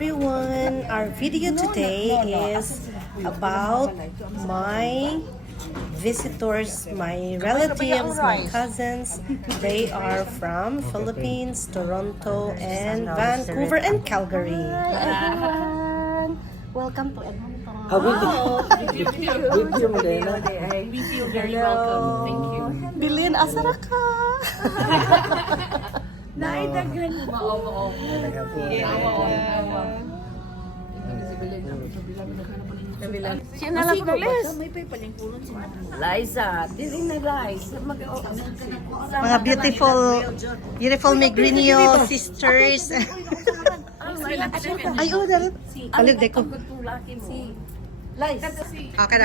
everyone. Our video today is about my visitors, my relatives, my cousins. They are from Philippines, Toronto, and Vancouver, and Calgary. Welcome to Edmonton. Video mo din na. We feel very welcome. Thank you. Bilin, asara ka? Naidaghan mo. Siya na lang ko les. Liza, dili na Liza. Mga beautiful Migrinio sisters. Ay, oh, dalit. Alig, deko. Liza. Okay,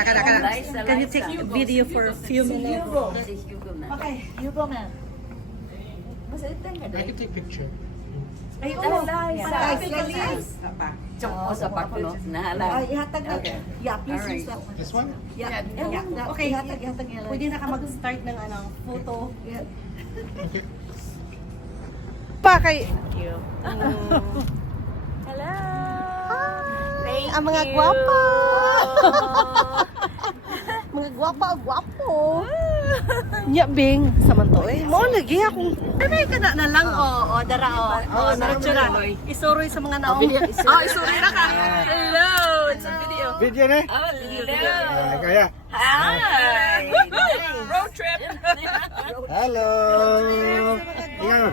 Can you take a video for a few minutes? Okay, you go man. I can take picture. Ay, oh, Liza. Chok mo sa pako, no? Nahala. Ihatag na. Yeah, please Alright. use that one. This one? Yeah. Okay. Ihatag niya. Pwede na ka mag-start ng photo. Yeah. Pa kay Hello. ang mga gwapa. Mga gwapo. Nya bing samanto mo lagi akong kanay kana na lang dara naratsura isuroy sa mga naong isuroy na ka. Hello. It's a video. Video na? Oh, hello. Kaya. Hi. Road trip. Hello. Tingnan mo.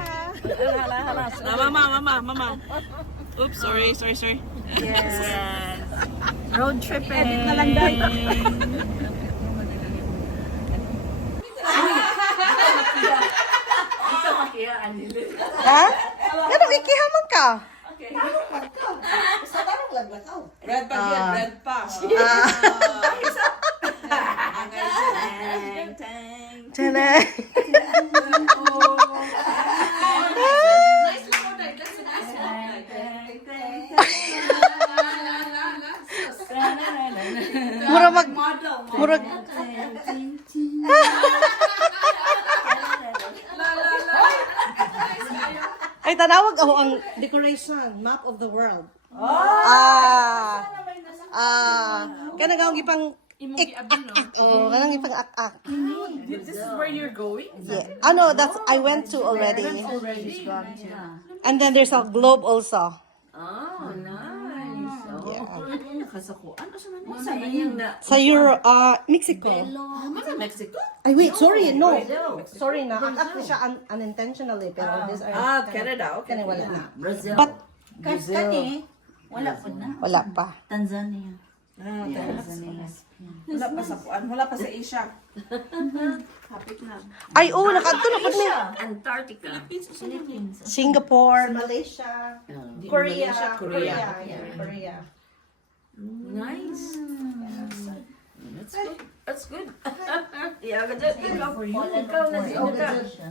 Mama. Oops, sorry. Yes. Road trip edit na lang Ha? Ganun ikihaman ka. Red pa yan, red pa. Tana. Murag ay tanawag ako ang decoration map of the world. Kana gawang gipang kanang gipang ak. This is where you're going? Yeah. That's I went to already. And then there's a globe also. Oh, nice. Yeah. Sana yung na Sa Mexico. Mexico? Ay wait, sorry, no. Sorry na. Ak siya unintentionally pero these are Canada. Okay. Kani wala na. Brazil. But Kani, wala po na. wala pa. Tanzania. Wala pa sa Puan. Wala pa sa Asia. Kapit na. Ay nakadto na pud ni. Antarctica. Singapore, Malaysia, Korea. Korea. Korea. Nice. That's good. That's good. Yeah, ikaw na siya.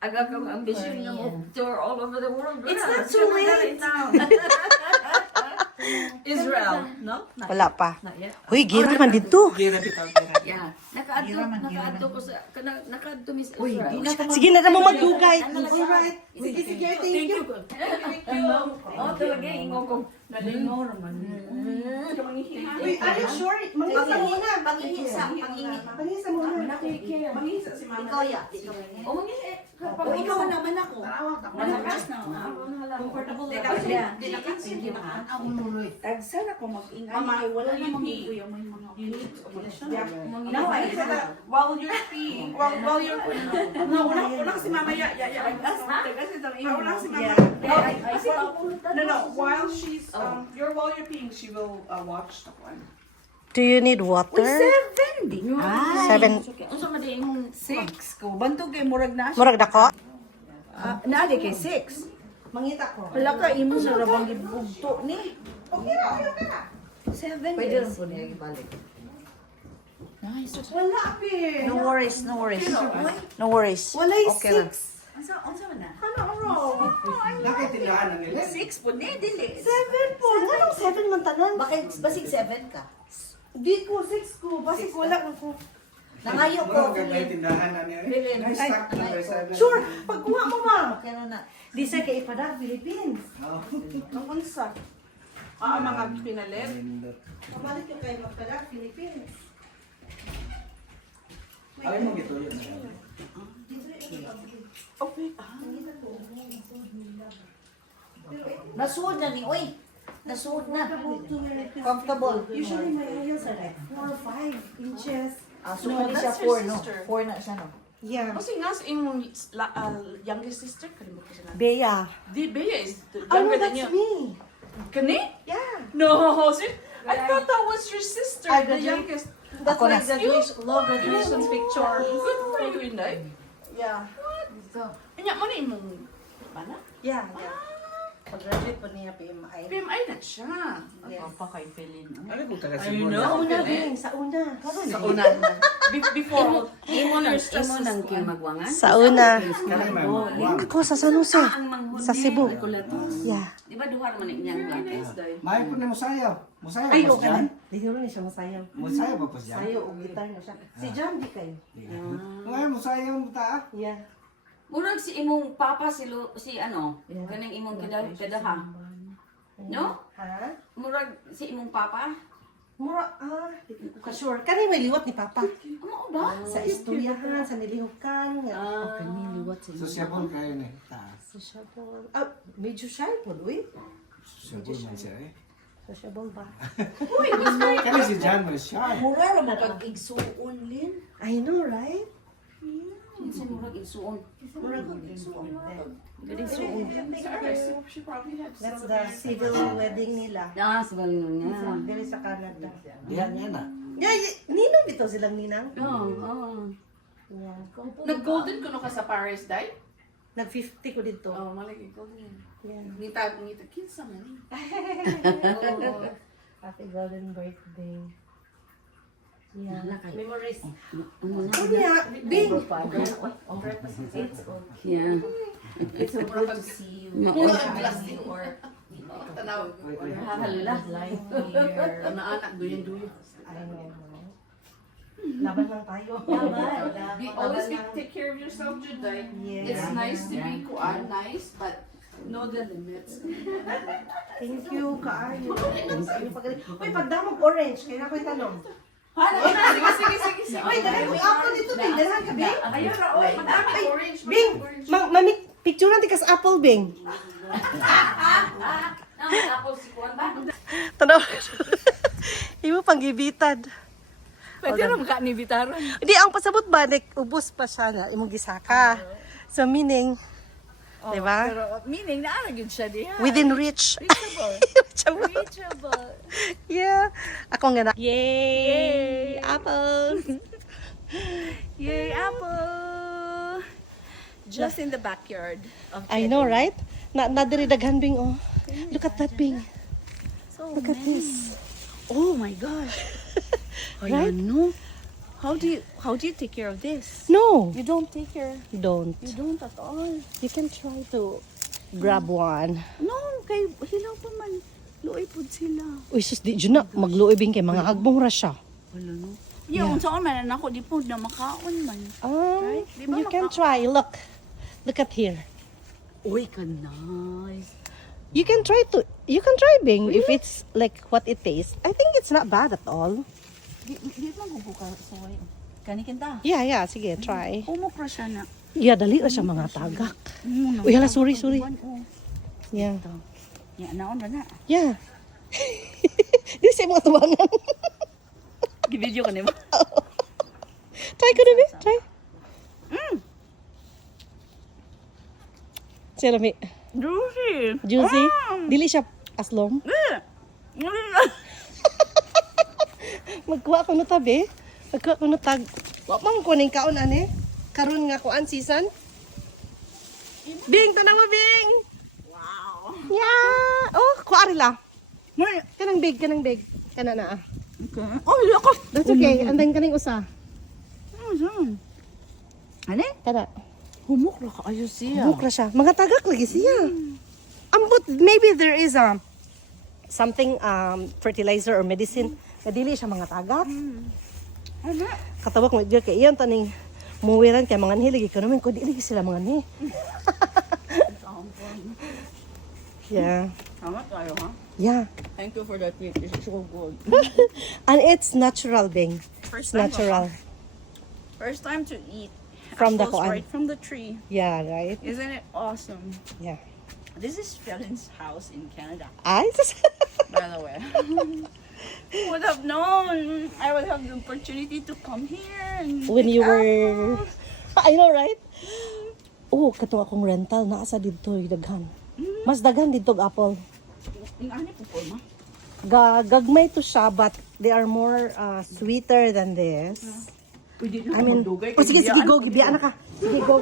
Aga kang ambition na mo tour all over the world. It's not too late. Israel, no? Wala pa. Not yet. Huy, gira man dito. Yeah. Nakaadto ko sa nakaadto Miss Israel. Sige na mo magdugay. Alright. Sige, thank you. Oh, talaga ingo ko. Nalingaw naman. Are you sure? Pangihisa muna. Pangihisa si Mama. Ikaw ya. Oh, mangi. O ikaw naman ako. Comfortable. Tagsan ako mag-ingay. Mama, wala namang bubuyo. May mga Now, I said that while you're peeing, while you're no, wala si Mama. Wala si Mama. No. While she's while you're peeing, she will watch the one. Do you need water? 7. 7. Unsa man di imong 6 ko. Bantog kay murag na. Murag dako? Naadi kay 6. Mangita ko. Wala ka imo sa rabang gibugto ni. Okay na. 7 pwede lang po niya ibalik. Nice. Wala pi. No worries. No worries. Walay Okay lang. 6. Unsa man na? Ano ro? Nakaitindahan na nila. 6 po ni dili. 7 po. Anong 7 man tanan? Bakit basig 7 ka? Di ko 6 ko. Basi wala ko. Nangayo Mura ko. ka tindahan na niya. Nice stock na tayo sa Sure. Pagkuha mo ma. Kaya na. Di sa kay ipada Philippines. Oh. Ang unsa? Mga pinalit. Pabalik yung kayo magkalag, Philippines. Alam mo gito yun. Okay. Nasuod na ni, oy. Nasuod na. Comfortable. Usually my heels are like 4 or 5 inches. So No, kani that's siya your 4, no? sister. 4 na siya, no? Yeah. Kasi nga sa imong youngest sister, kalimut ko sila. Bea. Di, Bea is Oh younger no, than that's you. me. Kani? Yeah. No, I thought that was your sister, I the graduate- youngest. That's Ako my na. graduation, law graduation picture. Good for you, Inday. Yeah. Anya mo na imong bana? Yeah, yeah. Pag-graduate po niya PMI. PMI na siya. Yes. Papa kay Felin. Ano kung taga I Cebu know. Sa na? una, Bing. Sa una. Sa una. Before, Imo nang stress imo is nang kuan. magwangan. Sa una. Kani may mawang. Ako sa San Jose. Ang manghod Sa Cebu. Nikolatos. Yeah. Di ba duha man inyang blankets? May po na musayaw. Musayaw Ay, pa okay. siya. Hindi ko rin siya masayaw. Musayaw pa po siya. Sayo o gitar na siya. Si John, di kayo. Ngayon, musayaw mo ta. Yeah. Murag si imong papa si ano, kanang imong kadaha. No? Ha? Murag si imong papa. Mura, hindi ko ka-sure. Kani may liwat ni Papa. Ano ba? Sa istoryahan, sa nilihukan. Okay, niliwat sa So siya po kayo ni taas. Sociable. Medyo shy po, uy. Siya po man siya eh. Sociable ba? Kani si John mo siya. Mura ra mo kag igsuon lin. I know, right? Kinsa murag igsuon? Mura ko igsuon. Gading suon. She probably had That's the civil wedding nila. Ah, sa balon niya. Dili sa Canada. Yan, yan na. Yeah, ninong bito silang ninang. Oo. Yeah. Nag-golden kuno ka sa Paris, Day? Nag-50 ko dito. Oh, malaki golden. Yeah. Ngita kinsa man. Happy golden birthday. Yeah. Wala kayo. Memories. Ano na? Oh, yeah. Bing. Yeah. It's so good to see you. Maoy. Or Tanaw. Halala. life here. Anak duyan-duyan. I know. Laban lang tayo. Always take care of yourself, Juday. Yeah. It's nice to be nice, but know the limits. Thank you, kaayo. Uy, pagdamog orange, kaya ako'y tanong. Sige. Uy, dahil may apple dito, Bing. Dahil ka, Bing. Ayun na, oy. Madami orange. Bing, mamit, picture natin kas apple, Bing. Ako si Kuan ba? Tanaw. Imo panggibitan. Pwede rin ka ni Bitaron. Hindi, ang pasabot ba, ubos pa siya na imong gisaka. So, meaning, di ba? Pero meaning, naaragin siya diha. Within reach. Reachable. Reachable. Yeah. Ako nga na. Yay! Apple! Yay, apple! Just in the backyard. I know, right? Nadiri daghan, Bing, oh. Look at that, Bing. Look at this. Oh my gosh. Right? No. How do you take care of this? No. You don't take care. Don't. You don't at all. You can try to grab one. No, kay hilaw pa man. Luoy pud sila. Uy, sus, di dyan na. Magluoy, Bing, kay mga hagbong ra siya. Wala no. Yeah, unsaon man ako di po na makaon man. Ah, Di ba you can try. Look. Look at here. Uy, ka nice. You can try, Bing, if it's like what it tastes. I think it's not bad at all. Di man ko ka suway. Kani kinta. Yeah, sige, try. Umok ra siya na. Yeah, dali ra siya mga tagak. Uy, hala, sorry. Yeah. Ya, naon ba na? Yeah. Di siya mga tabangan. Gi-video ka nimo. Try ko na, Bing. Try. Siya Rami. Juicy. Juicy. Dili siya aslom. Magkuha ko no tabi. Magkuha ko no tag. Wa man ko ning kaon ane. Karon nga kuan season. Bing, tanaw mo, Bing. Wow. Yeah. Oh, kuha rila. Kanang big. Kana na. Okay. Oh, lakas. That's okay. And then kaning usa. Ano? Kana. Humok ra ka ayo siya. Bukra siya. Mga tagak lagi siya. Ambot, maybe there is something fertilizer or medicine na dili siya mga tagak. Ano? Katawag mo dyan kay iyan taning muwiran kay mga nihilig ko naman ko dili sila mga ni. Yeah. Tama tayo ha? Yeah. Thank you for that meat. It's so good. And it's natural, Bing. It's First time, natural. First time to eat From the apples kuan. right from the tree. Yeah, right? Isn't it awesome? Yeah. This is Felon's house in Canada, Ay, by the way. Would have known. I would have the opportunity to come here and when pick you were... apples. I know, right? Oh, kato akong rental. Naasa dito yung daghan. Mas daghan dito ang apple. Yung ani po po, ma? Gagmay to siya, but they are more sweeter than this. Pwede I mean, oh, sige, go, gibiyaan na ka. Sige, go.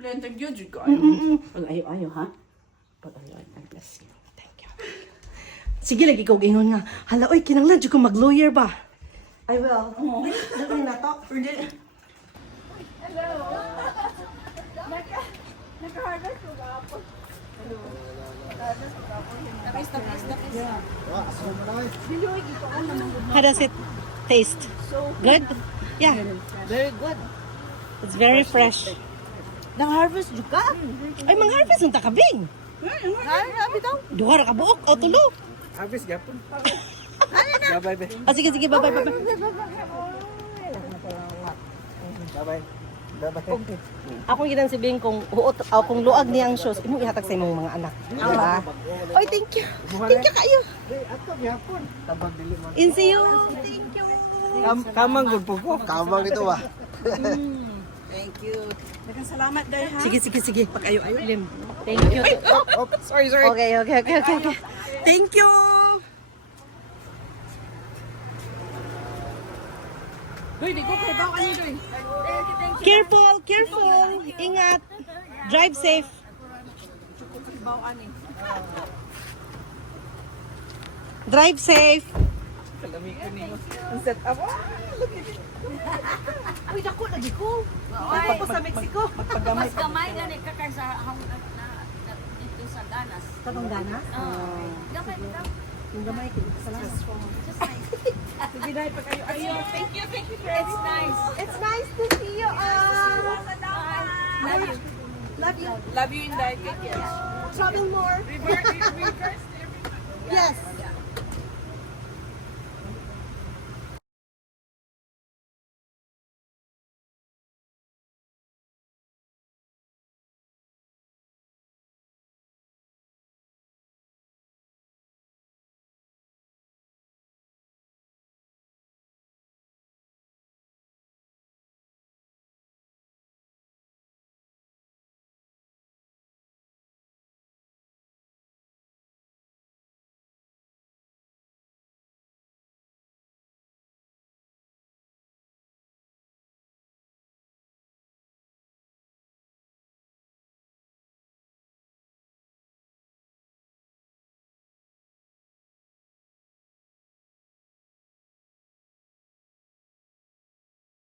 Lentag yun, Jud ko. Pag ayaw, ha? Pag ayaw, bless you. Thank you. Sige, lagi ko gingon nga. Hala, oy, kinanglan dyan ko mag-lawyer ba? I will. Dali na to. Naka-harvest ko ba po? How does it taste? Good? Yeah. Very good. It's very fresh. Nang-harvest juga? Ay, mang-harvest ng takabing. Duha ra ka buok o tulo. Habis gapon. Bye-bye, be. Ah, sige, bye-bye. Bye-bye. Ako ginan si Bing kung huot o kung luag niyang shoes, imong ihatag sa imong mga anak. Diba? Oy, thank you. Thank you kayo. Ato gapon. Tabang dili mo. In see you. Thank you. Kamang gud po ko. Kamang dito ba? Thank you. Daghang salamat dahil ha. Sige. Pag-ayo-ayo, Lim. Thank you. Oh, sorry. Okay. Thank you. Doy, di ko kay bawa ni Doy. Careful. Ingat. Drive safe. Bawa ni. Drive safe. Kalami ko ni. Ang set up. Look at it. Uy, dako lagi ko. Ako sa Mexico. Mas gamay gani ka kaysa dito sa Danas. Katong ganas? Gamay ka. Yung gamay ko. Salamat. Sige dahil pa kayo. Ayun. Thank you. It's nice. It's nice to see you all. Love you. Love you. Love you in Daig. Travel more. We